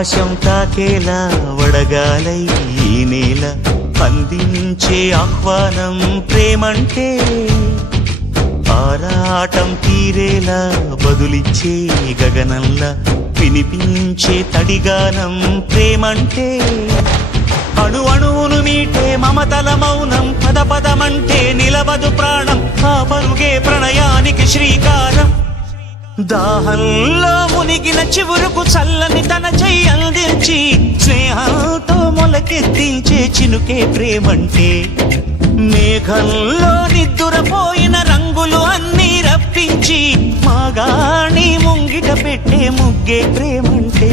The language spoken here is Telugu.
ఆకాశం తాకేలా వడగాలై ఈ నేల అందించే ఆహ్వానం ప్రేమంటే ఆరాటం తీరేలా బదులిచ్చే గగనంలా వినిపించే తడిగానం ప్రేమంటే అణు అణువును మీటే మమతల మౌనం పద పదమంటే నిలవదు ప్రాణం ఆ పరుగే ప్రణయానికి శ్రీకారం దాహంలో మునిగిన చివురుకు చల్లని తన చెయ్యి అందించి స్నేహంతో మొలకెత్తించే చినుకే ప్రేమంటే మేఘంలో నిద్దురపోయిన రంగులు అన్నీ రప్పించి మాగాణి ముంగిట పెట్టే ముగ్గే ప్రేమంటే